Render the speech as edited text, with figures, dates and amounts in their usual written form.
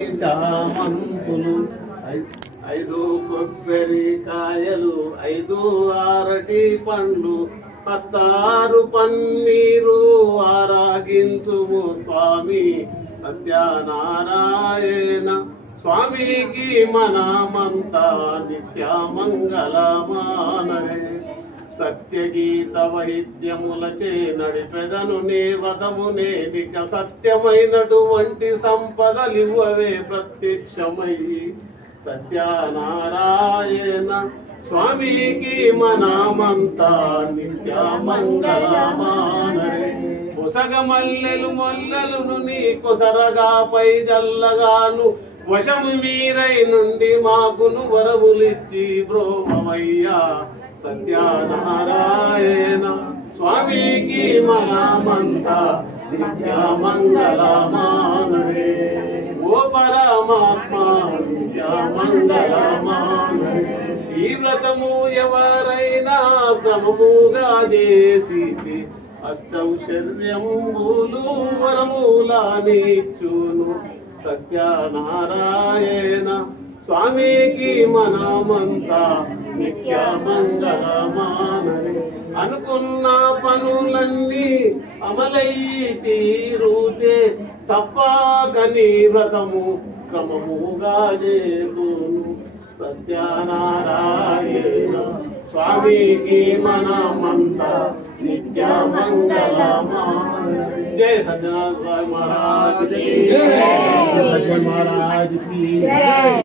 చామంతులు 5 కొబ్బరికాయలు 5 అరటి పండ్లు 16 పన్నీరు ఆరాగించుము స్వామి సత్యనారాయణ స్వామికి మనమంతా నిత్యమంగళమానరే సత్యగీత వైద్యములచే నడిపెదను నే వ్రతము నేదిక సత్యమైనటువంటి సంపదలివ్వవే ప్రత్యక్షమై సత్యనారాయణ స్వామికి మనమంతా నిత్యమంగళమానరే కొసగ మల్లెలు మొల్లలును నీ కొసరగా పై జల్లగాను వశము మీరై నుండి మాకును వరములిచ్చి బ్రోమయ్యా సత్యనారాయణ స్వామికి మనమంతా నిత్యమంగళమానరే ఓ పరమాత్మ నిత్యమంగళమానరే ఈ వ్రతము ఎవరైనా క్రమముగా చేసి అష్టౌశర్యంబులు వరములానిచ్చును సత్యనారాయణ స్వామికి మనమంతా నిత్యమంగళమానరే అనుకున్న పనులన్నీ అమలయ్యి తీరుతే తప్పకని వ్రతము క్రమముగా చేతును సత్యనారాయణ స్వామికి మనమంతా నిత్యమంగళమానరే జయ సత్యనారాయణ స్వామి మహారాజ్ की जय।